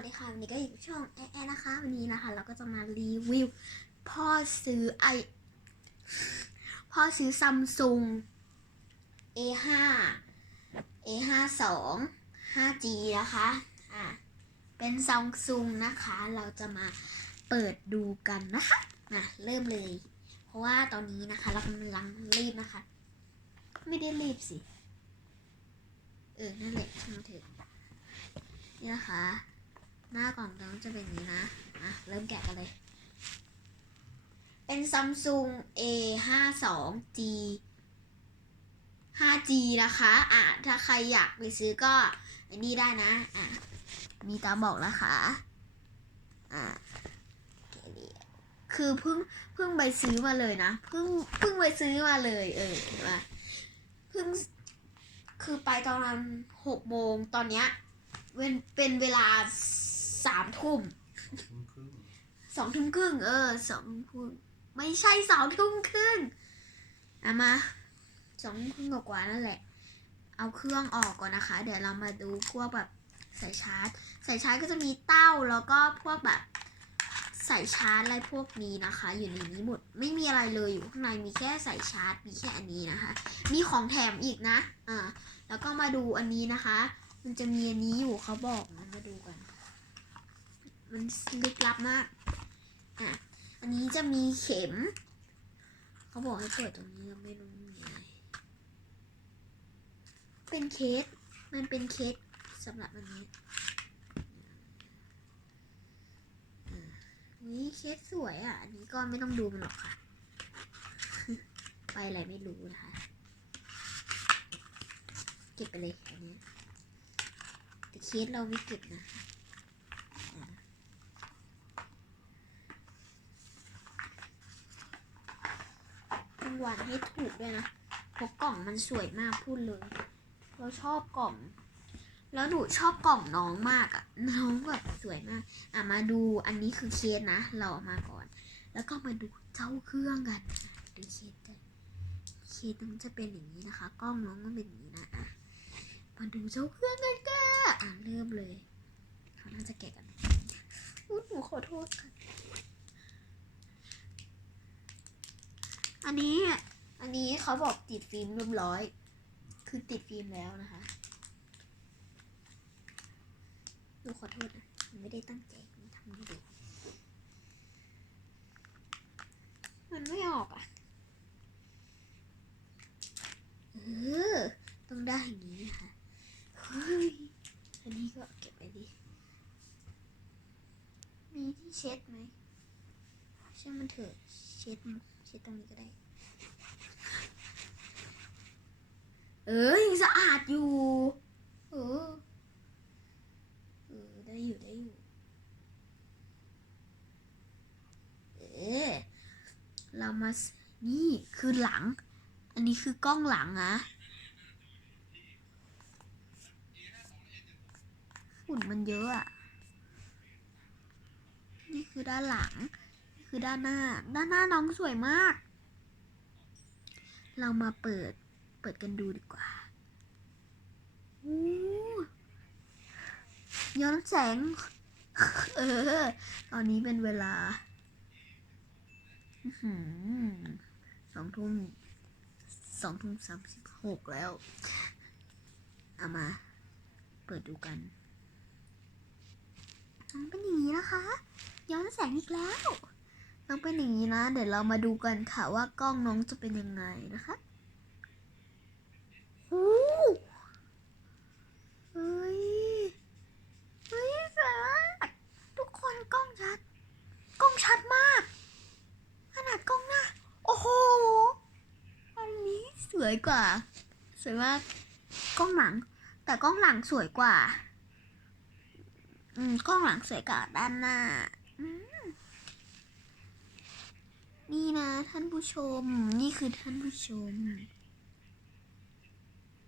วัสดีค่ะวันนี้ก็อยู่ช่องแอแอนะคะวันนี้นะคะ เราก็จะมารีวิวพ่อซื้อไอพ่อซื้อซัมซุง A5 A5 2 5G นะคะอะเป็นซัมซุงนะคะ เราจะมาเปิดดูกันนะคะอะเริ่มเลย เพราะว่าตอนนี้นะคะ เรากำลังรีบนะคะ ไม่ได้รีบสิ เออ นั่นแหละช่างเถอะนี่นะคะ หน้าก่อนน้องจะเป็นอย่างนี้นะอะเริ่มแกะกันเลย เป็นซัมซุง A 5 2 G 5G นะคะ อะ ถ้าใครอยากไปซื้อก็อันนี้ได้นะ อะ มีตามบอกนะคะ อะคือเพิ่งเพิ่งไปซื้อมาเลยนะ เพิ่งเพิ่งไปซื้อมาเลย เออเห็นปะเพิ่งคือไปตอนหกโมงตอนเนี้ยเป็นเป็นเวลา สามทุ่มทุ่มครึ่งสองทุ่มครึ่งเออสองทุ่มครึ่งไม่ใช่สองทุ่มครึ่งเอามาสองทุ่มครึ่งกว่าๆนั่นแหละ เอาเครื่องออกก่อนนะคะ เดี๋ยวเรามาดูพวกแบบสายชาร์จสายชาร์จก็จะมีเต้าแล้วก็พวกแบบสายชาร์จอะไรพวกนี้นะคะ อยู่ในนี้หมดไม่มีอะไรเลยอยู่ข้างในมีแค่สายชาร์จมีแค่อันนี้นะคะ มีของแถมอีกนะอ่าแล้วก็มาดูอันนี้นะคะ มันจะมีอันนี้อยู่เขาบอกนะมาดูกัน มันลึกลับมากอะอันนี้จะมีเข็ม เขาบอกให้เปิดตรงนี้เราไม่รู้มีอะไรเป็นเคส มันเป็นเคสสำหรับอันนี้อะนี่เคสสวยอะ อันนี้ก็ไม่ต้องดูมันหรอกค่ะ ไปอะไรไม่รู้นะคะ เก็บไปเลยอันนี้ แต่เคสเราไม่เก็บนะอะต้อง วางให้ถูกด้วยนะเพราะกล่องมันสวยมากพูดเลยเราชอบกล่อง แล้วหนูชอบกล่องน้องมากอะน้องแบบสวยมาก อะมาดูอันนี้คือเคสนะ เราเอามาก่อน แล้วก็มาดูเจ้าเครื่องกันดูเคสกันเคสมันจะเป็นอย่างนี้นะคะ กล้องน้องก็เป็นอย่างนี้นะอะมาดูเจ้าเครื่องกันก้าอะเริ่มเลยเขาน่าจะแกะกันอุ๊ยหนูขอโทษค่ะ อันนี้ อันนี้เขาบอกติดฟิล์มเรียบร้อย คือติดฟิล์มแล้วนะคะหนูขอโทษนะไม่ได้ตั้งใจทำไม่ดีมันไม่ออกอะ เออ ต้องได้อย่างนี้นะคะเฮ้ย อันนี้ก็เก็บไปดิ มีที่เช็ดไหมช่างมันเถอะ เช็ดเช็ดตรงนี้ก็ได้ เออยังสะอาดอยู่ เออ เออ ได้อยู่ได้อยู่ เออเรามา นี่คือหลัง อันนี้คือกล้องหลังนะฝุ่นมันเยอะอะนี่คือด้านหลัง คือด้านหน้า ด้านหน้าน้องสวยมาก เรามาเปิด เปิดกันดูดีกว่าย้อนแสง เออ ตอนนี้เป็นเวลาสองทุ่มสองทุ่มสามสิบหกแล้ว เอามา เปิดดูกันน้องเป็นอย่างนี้นะคะ ย้อนแสงอีกแล้ว น้องเป็นอย่างนี้นะ เดี๋ยวเรามาดูกันค่ะว่ากล้องน้องจะเป็นยังไงนะคะโอ้เฮ้ย เฮ้ยสวยมากทุกคนกล้องชัด กล้องชัดมาก ขนาดกล้องหน้า โอ้โห อันนี้สวยกว่า สวยมาก กล้องหลัง แต่กล้องหลังสวยกว่า อืม กล้องหลังสวยกว่าด้านหน้า อืม นี่นะท่านผู้ชม นี่คือท่านผู้ชม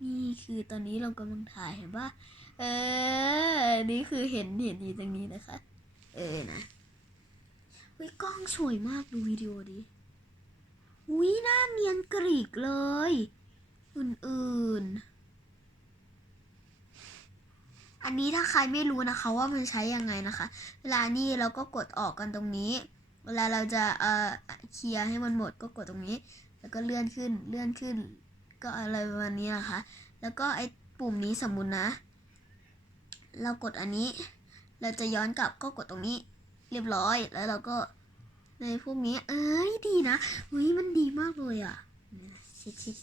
นี่คือตอนนี้เรากำลังถ่ายเห็นว่า เออ นี่คือเห็นเห็นอยู่ตรงนี้นะคะ เออนะวิกล้องสวยมากดูวิดีโอดิวิหน้าเนียนกรีกเลย อื่นๆ อันนี้ถ้าใครไม่รู้นะคะว่ามันใช้ยังไงนะคะ เวลานี่เราก็กดออกกันตรงนี้ เวลาเราจะเอ่อเคลียร์ให้มันหมดก็กดตรงนี้ แล้วก็เลื่อนขึ้นเลื่อนขึ้น ก็อะไรประมาณนี้นะคะ แล้วก็ไอ้ปุ่มนี้สมมุตินะ เรากดอันนี้ เราจะย้อนกลับก็กดตรงนี้ เรียบร้อยแล้วเราก็ในพวกนี้ เอ้ยดีนะเฮ้ยมันดีมากเลยอะชิดชิด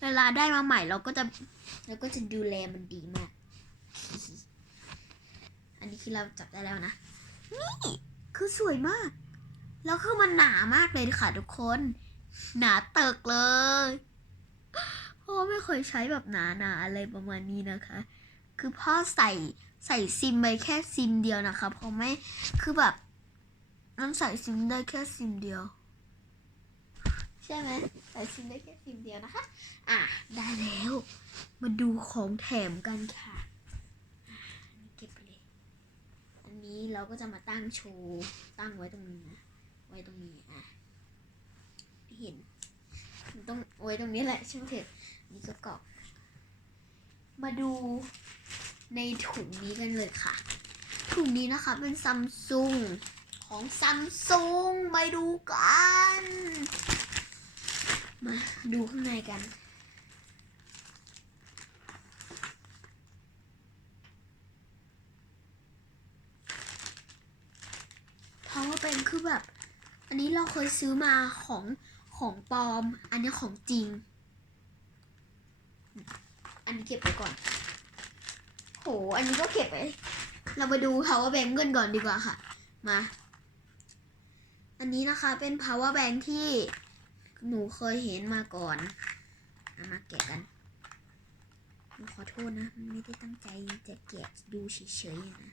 เวลาได้มาใหม่เราก็จะเราก็จะดูแลมันดีมาก อันนี้คือเราจับได้แล้วนะ นี่ คือสวยมาก แล้วคือมันหนามากเลยค่ะทุกคน หนาเติกเลยพ่อไม่เคยใช้แบบหนาๆอะไรประมาณนี้นะคะ คือพ่อใส่ใส่ซิมไปแค่ซิมเดียวนะคะเพราะไม่คือแบบมันใส่ซิมได้แค่ซิมเดียว ใช่ไหมใส่ซิมได้แค่ซิมเดียวนะคะ อะได้แล้ว มาดูของแถมกันค่ะอันนี้เก็บไปเลย อั นี้เราก็จะมาตั้งโชว์ตั้งไว้ตรงนี้นะไว้ตรงนี้อะเห็นต้องไว้ตรงนี้แหละช่ไหมเถอะนี่ก็กรอบมาดูในถุงนี้กันเลยค่ะ ถุงนี้นะคะเป็นซัมซุงของซัมซุงไปดูกัน มาดูข้างในกัน เพราะว่าเป็น คือแบบ อันนี้เราเคยซื้อมาของของปลอม อันนี้ของจริง อันนี้เก็บไปก่อน โห อันนี้ก็เก็บไป เรามาดู power bank กันก่อนดีกว่าค่ะ มา อันนี้นะคะเป็น power bank ที่หนูเคยเห็นมาก่อนเอามาแกะกันหนูขอโทษนะ ไม่ได้ตั้งใจจะแกะดูเฉยๆนะ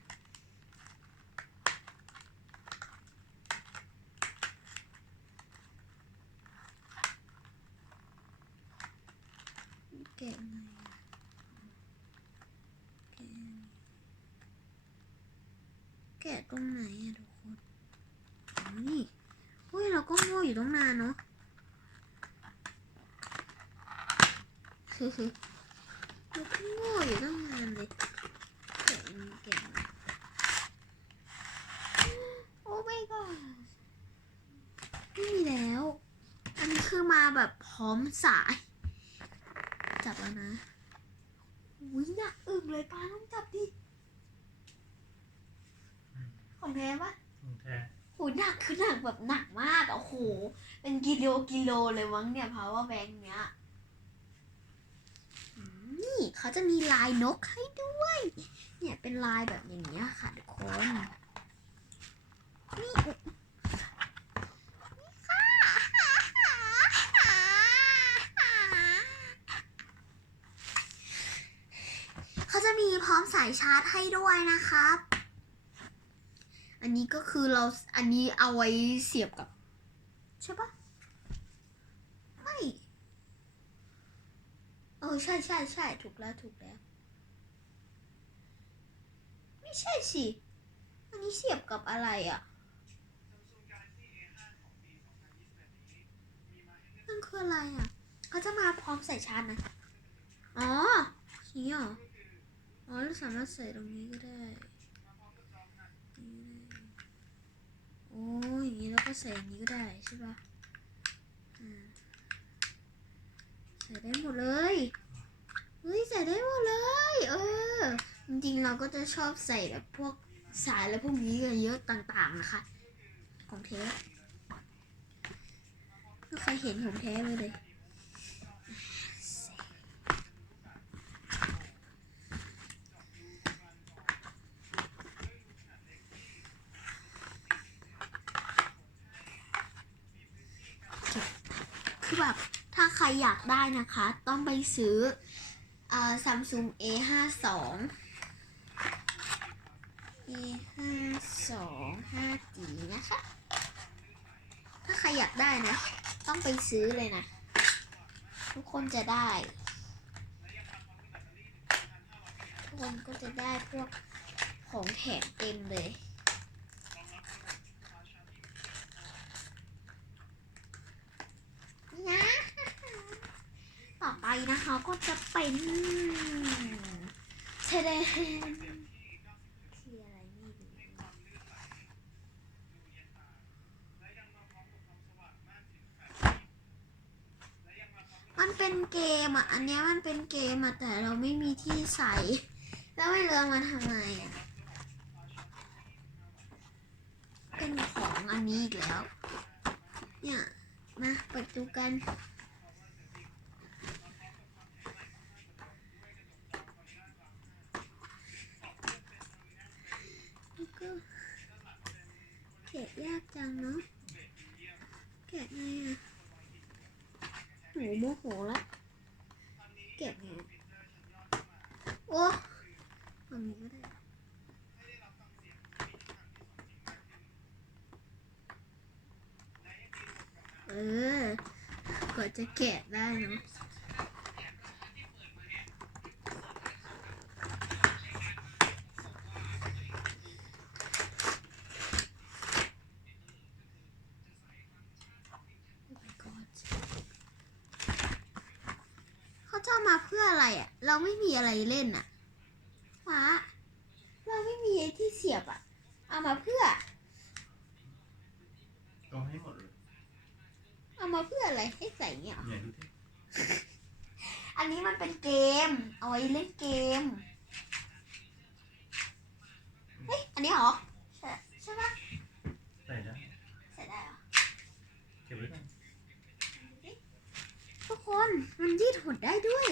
แกะไงอะแกะแกะตรงไหนอะทุกคนอ๋อนี่เฮ้ยเราก็โง่อยู่ตั้งนานเนาะเราก็โง่อยู่ตั้งนานเลยแกะอันนี้แกะอันนี้โอ้ my god ไม่มีแล้ว อันนี้คือมาแบบพร้อมสาย จับแล้วนะอุ้ยหนักอึ่งเลยป้าต้องจับดิ ของแท้ปะของแท้โหหนักคือหนักแบบหนักมากอะโอ้โห เป็นกิโลกิโลเลยมั้งเนี่ย power bank เนี้ยอืมนี่เขาจะมีลายนกให้ด้วย เนี่ยเป็นลายแบบอย่างเงี้ยค่ะทุกคน นี่นี่ค่ะเขาจะมีพ ร้อมสายชาร์จให้ด้วยนะครับ อันนี้ก็คือเราอันนี้เอาไว้เสียบกับ ใช่ปะไม่ เออใช่ใช่ใช่ถูกแล้วถูกแล้ว ไม่ใช่สิ อันนี้เสียบกับอะไรอะมันคืออะไรอะ เขาจะมาพร้อมใส่ชาร์จนะ อ๋อนี่เหรอ อ๋อเราสามารถใส่ตรงนี้ก็ได้โอ้ยอย่างนี้เราก็ใส่อย่างนี้ก็ได้ใช่ปะอ่าใส่ได้หมดเลยเฮ้ยใส่ได้หมดเลย เออ จริงๆเราก็จะชอบใส่แบบพวกสายและพวกนี้กันเยอะต่างๆนะคะ ของเทสไม่เคยเห็นของแท้เลย คือแบบถ้าใครอยากได้นะคะ ต้องไปซื้ออ่า Samsung A 5 2 A 5 2 5G นะคะ ถ้าใครอยากได้นะ ต้องไปซื้อเลยนะ ทุกคนจะได้ ทุกคนก็จะได้พวกของแถมเต็มเลย นะ ต่อไป นะคะก็จะเป็นชดงที่อะไรไม่รู้มันเป็นเกมอะ อันเนี้ยมันเป็นเกมอะ แต่เราไม่มีที่ใส่ แล้วไม่เลือกมาทำไมอะ เป็นของอันนี้อีกแล้ว เนี่ย มาเปิดดูกัน แล้วก็แกะ ยากจังเนาะแกะไงอะหนูโมโหละแกะไงโอ้ตรงนี้ก็ได้เออกว่าจะแกะได้เนาะ Oh my god เขาจะเอามาเพื่ออะไรอะ เราไม่มีอะไรเล่นอะฟ้าเราไม่มีไอ้ที่เสียบอะเอามาเพื่อ เอาให้หมดเลยเอามาเพื่ออะไรให้ใส่เงี้ยเหรอไหนดูดิอันนี้มันเป็นเกม เอาไว้เล่นเกม เฮ้ย อันนี้เหรอ ใช่ใช่ปะใส่ได้ใส่ได้เหรอ เก็บไว้ก่อน ทุกคนมันยืดหดได้ด้วย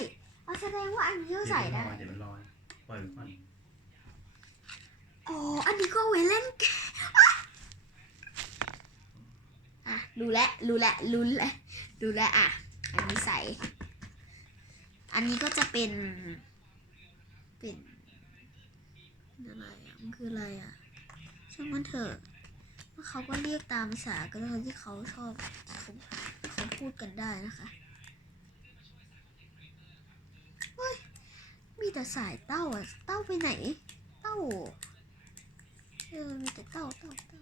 เอแสดงว่าอันนี้ก็ใส่ได้ เดี๋ยวมันลอยปล่อยไว้ก่อนอ๋อ อันนี้ก็เอาไว้เล่นเกมอะรู้แล้วรู้แล้วรู้แล้วรู้แล้วอะ อันนี้ใส่ อันนี้ก็จะเป็น เป็นอะไรอะ มันคืออะไรอะ ช่างมันเถอะว่าเขาก็เรียกตามภาษาก็ได้ที่เขาชอบเขาเขาพูดกันได้นะคะเฮ้ย มีแต่สายเต้าอะเต้าไปไหน เต้าเออมีแต่เต้าเต้าเต้า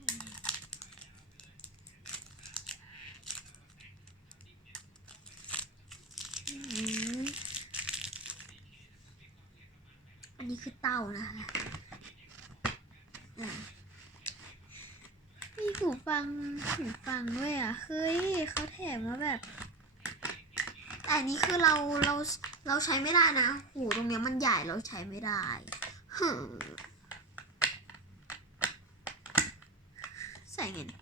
อืมอันนี้คือเต้านะคะอะมีหูฟังหูฟังด้วยอะ เฮ้ยเขาแถมมาแบบ แต่อันนี้คือเราเราเราใช้ไม่ได้นะหูตรงเนี้ยมันใหญ่เราใช้ไม่ได้ฮึใส่ไงเนี่ย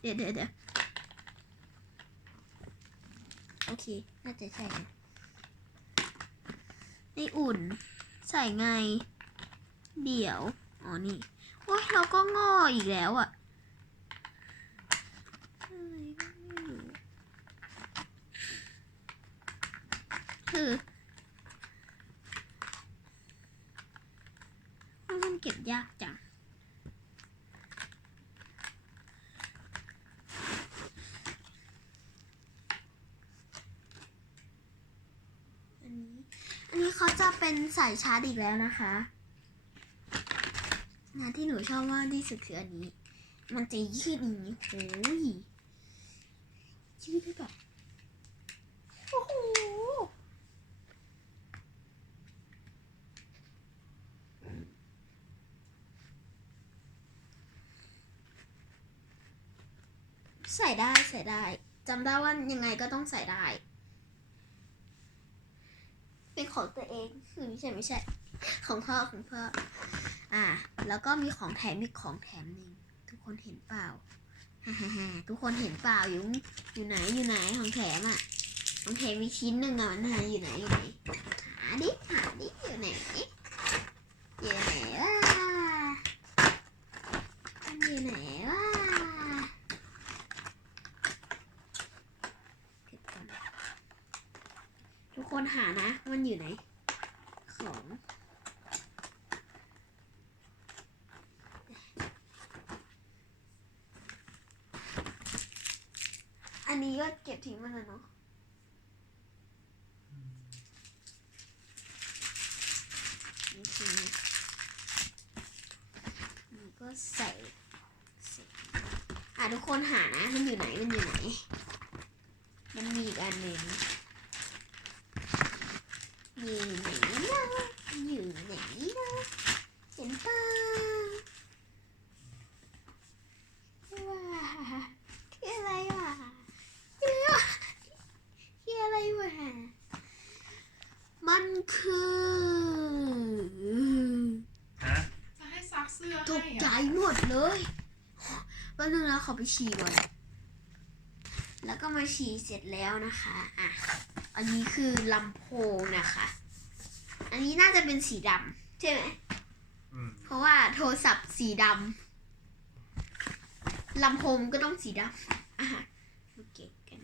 เดี๋ยวเดี๋ยวเดี๋ยวโอเค น่าจะใช่ไงนี่อุ่น ใส่ไง เดี๋ยว อ๋อ นี่ โอ้ยเราก็ง่ออีกแล้วอะอะไรก็ไม่รู้ คือมันเก็บยากจังอันนี้อันนี้เขาจะเป็นสายชาร์จอีกแล้วนะคะงานที่หนูชอบมากที่สุดคืออันนี้ มันจะยืดอย่างนี้โอ้ยยืดได้แบบ โอ้โห ใส่ได้ใส่ได้จำได้ว่ายังไงก็ต้องใส่ได้ เป็นของตัวเองคือไม่ใช่ไม่ใช่ ของพ่อของพ่ออ่า แล้วก็มีของแถมอีของแถมหนึ่งทุกคนเห็นเปล่าฮ่าฮ่าฮ่าทุกคนเห็นเปล่าอยู่อยู่ไหนอยู่ไหนของแถมอะของแถมมีชิ้นหนึ่งอะมันหาอยู่ไหนอยู่ไหนหาดิหาดิอยู่ไหนอยู่ไหนวะมันอยู่ไหนวะเก็บก่อน ทุกคนหานะมันอยู่ไหน ของอันนี้ก็เก็บทิ้งมันเลยเนาะ นี่คือนี่ก็ใส่ใส่อะทุกคนหานะ มันอยู่ไหน มันอยู่ไหน มันมีอีกอันหนึ่งมีไหนนะ อยู่ไหนนะเห็นป่าว้าคืออะไรวะคืออะไรวะคืออะไรวะมันคือ ฮะ จะให้ซักเสื้อ ต ให้ กใจ อะ หมดเลยแป๊บนึงนะ ขอไปฉี่ก่อน แล้วก็มาฉี่เสร็จแล้วนะคะอะอันนี้คือลำโพงนะคะ อันนี้น่าจะเป็นสีดำใช่ไหมอืมเพราะว่าโทรศัพท์สีดำลำโพงก็ต้องสีดำอะมาเก็บกัน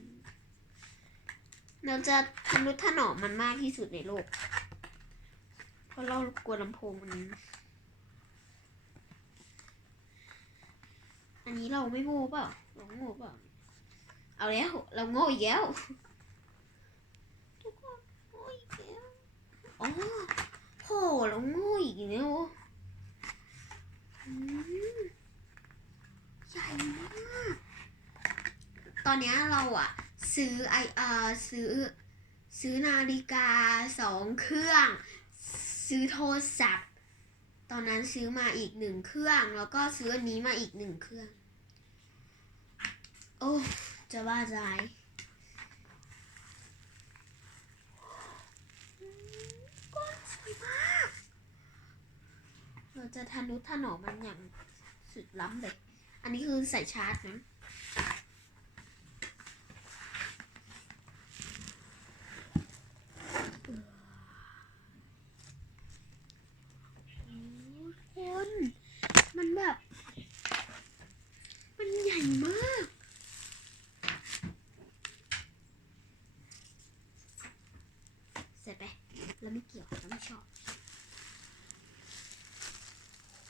เราจะทนุถนอมมันมากที่สุดในโลก เพราะเรากลัวลำโพงมัน อันนี้เราไม่โง่เปล่าเราโง่เปล่าเอาแล้ว เราโง่อีกแล้วทุกคนโง่อีกแล้วอ๋อโหเราโง่อีกแล้วใหญ่มากตอนนี้เราอะซื้อไอเออซื้อ ซื้อนาฬิกาสองเครื่อง ซื้อโทรศัพท์ ตอนนั้นซื้อมาอีกหนึ่งเครื่อง แล้วก็ซื้ออันนี้มาอีกหนึ่งเครื่อง โอ้ จะบ้าใจก้อนสวยมาก เราจะทะนุถนอมมันอย่างสุดล้ำเลย อันนี้คือใส่ชาร์จนะ โอ้คน มันแบบ มันใหญ่มาก เสร็จไป แล้วไม่เกี่ยวแล้วไม่ชอบ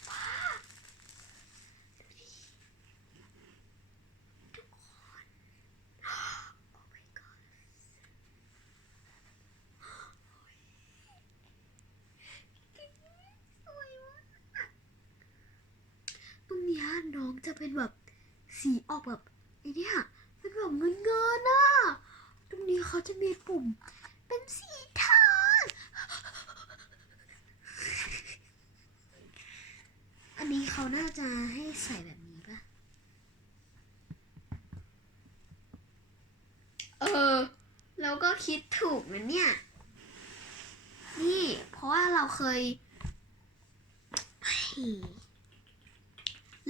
ว้าดุคนโอ้ my god สวยมากตรงเนี้ยน้องจะเป็นแบบ สีออกแบบไอ้นี่ยเป็นแบบเงินเงินๆอะตรงนี้เขาจะมีปุ่ม เป็นสีทองอันนี้เขาน่าจะให้ใส่แบบนี้ปะเออ เราก็คิดถูกนะเนี่ย นี่ เพราะว่าเราเคย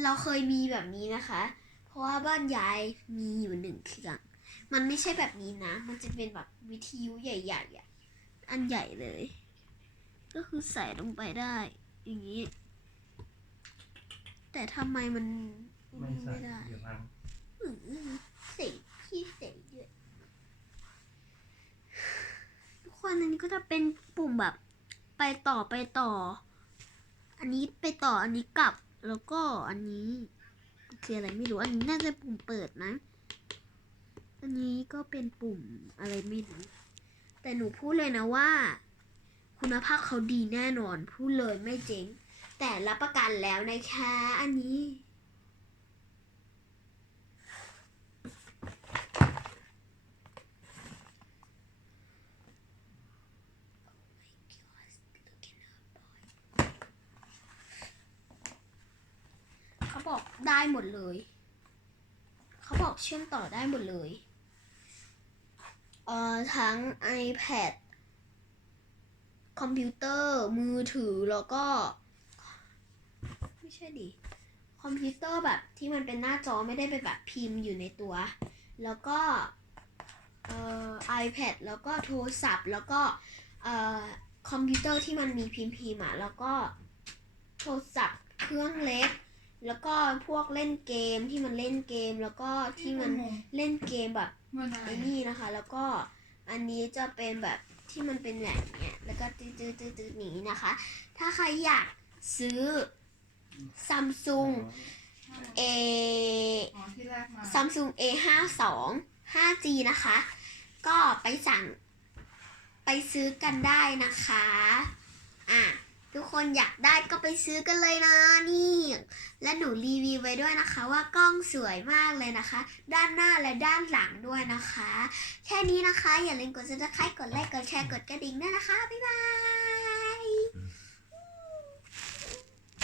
เราเคยมีแบบนี้นะคะ เพราะว่าบ้านยายมีอยู่หนึ่งเครื่อง มันไม่ใช่แบบนี้นะ มันจะเป็นแบบวิทยุใหญ่ๆอะ อันใหญ่เลย ก็คือใส่ลงไปได้ อย่างนี้ แต่ทำไมมันไม่ใส่ไม่ได้เดี๋ยวพังอืมใส่ที่ใส่เยอะทุกคนอันนี้ก็จะเป็นปุ่มแบบไปต่อไปต่อ อันนี้ไปต่ออันนี้กลับแล้วก็อันนี้ คืออะไรไม่รู้ อันนี้น่าจะปุ่มเปิดนะ อันนี้ก็เป็นปุ่มอะไรไม่รู้ แต่หนูพูดเลยนะว่า คุณภาพเขาดีแน่นอน พูดเลยไม่เจ๊ง แต่รับประกันแล้วนะคะ อันนี้ เขาบอกได้หมดเลย เขาบอกเชื่อมต่อได้หมดเลยเอ่อทั้ง iPad คอมพิวเตอร์มือถือแล้วก็ ไม่ใช่ดิคอมพิวเตอร์แบบที่มันเป็นหน้าจอไม่ได้เป็นแบบพิมพ์อยู่ในตัว แล้วก็เอ่อ iPad แล้วก็โทรศัพท์ แล้วก็เอ่อคอมพิวเตอร์ที่มันมีพิมพ์พิมพ์อะแล้วก็โทรศัพท์เครื่องเล็ก แล้วก็พวกเล่นเกมที่มันเล่นเกมแล้วก็ที่มันเล่นเกมแบบมันอะไรไอ้นี่นะคะ แล้วก็อันนี้จะเป็นแบบที่มันเป็นแบบเนี้ยแล้วก็ตื้อตื้อตื้อตื้อนี้นะคะ ถ้าใครอยากซื้อ Samsung A อ๋อที่แรกมา Samsung A 5 2 5G นะคะ ก็ไปสั่งไปซื้อกันได้นะคะ อะ ทุกคนอยากได้ก็ไปซื้อกันเลยนะนี่ และหนูรีวิวไว้ด้วยนะคะว่ากล้องสวยมากเลยนะคะ ด้านหน้าและด้านหลังด้วยนะคะ แค่นี้นะคะอย่าลืมกด subscribe กดไลค์กดแชร์กดกระดิ่งด้วยนะคะ บ๊ายบาย